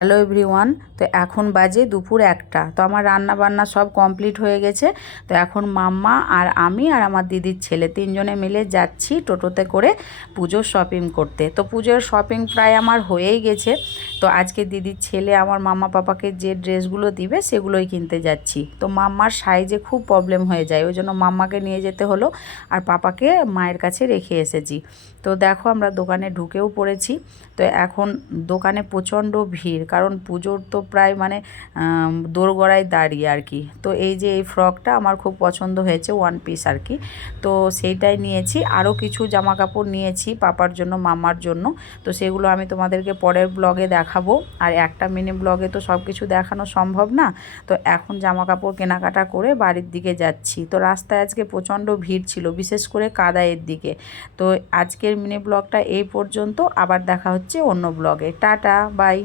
Hello everyone. তো এখন বাজে দুপুর 1টা। তো আমার রান্না বান্না সব কমপ্লিট হয়ে গেছে। তো এখন মাম্মা আর আমি আর আমার দিদির ছেলে তিনজনে মিলে যাচ্ছি টোটোতে করে পুজোর শপিং করতে। তো পুজোর শপিং প্রায় আমার হয়েই গেছে। তো আজকে দিদির ছেলে আমার মাম্মা পাপাকে যে ড্রেসগুলো দিবে সেগুলোই কিনতে যাচ্ছি। তো মাম্মার সাইজে খুব প্রবলেম হয়ে যায়, ওই জন্য মাম্মাকে নিয়ে যেতে হলো আর পাপাকে মায়ের কাছে রেখে এসেছি। তো দেখো আমরা দোকানে ঢুকেও পড়েছি। তো এখন দোকানে প্রচণ্ড ভিড়, কারণ পুজোর তো প্রায় মানে দোরগোড়ায় দাঁড়িয়ে আর কি। তো এই যে এই ফ্রকটা আমার খুব পছন্দ হয়েছে, ওয়ান পিস আর কি। তো সেইটাই নিয়েছি, আরও কিছু জামা কাপড় নিয়েছি পাপার জন্য মামার জন্য। তো সেগুলো আমি তোমাদেরকে পরের ব্লগে দেখাবো, আর একটা মিনি ব্লগে তো সব কিছু দেখানো সম্ভব না। তো এখন জামা কাপড় কেনাকাটা করে বাড়ির দিকে যাচ্ছি। তো রাস্তায় আজকে প্রচণ্ড ভিড় ছিল, বিশেষ করে কাদাইয়ের দিকে। তো আজকের মিনি ব্লগটা এই পর্যন্ত, আবার দেখা হচ্ছে অন্য ব্লগে। Tata bye.